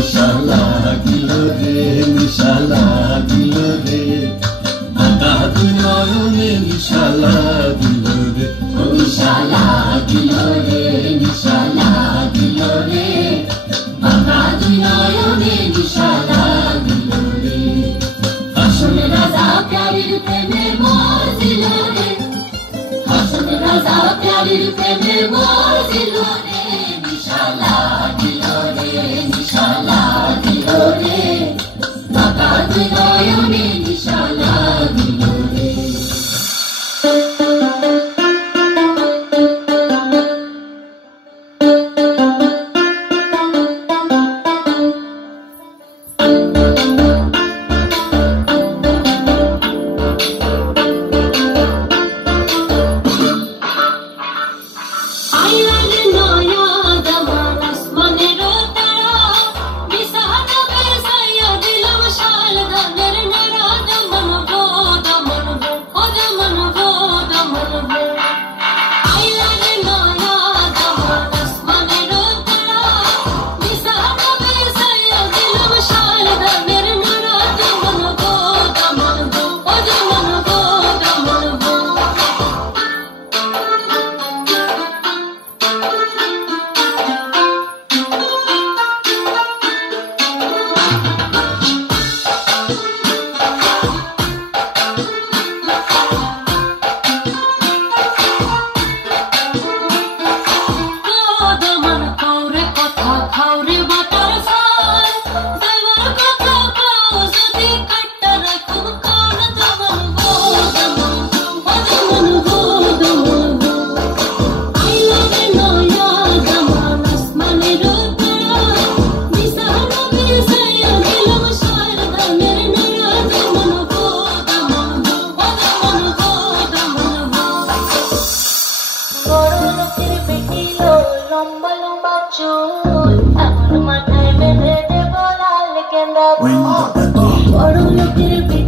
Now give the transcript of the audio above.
নিশা লাগিল রে, নিশা লাগিল রে, বাঁকা দুই নয়নে নিশা লাগিল রে, নিশা লাগিল রে, নিশা লাগিল রে, বাঁকা দুই নয়নে নিশা লাগিল রে। হাসন রাজা প্যারির প্রেমে মরছিল রে, হাসন রাজা প্যারির প্রেমে মরছিল রে, নিশা লাগিল রে, নিশা লাগিল রে, বাঁকা দুই নয়নে নিশা লাগিল রে। When the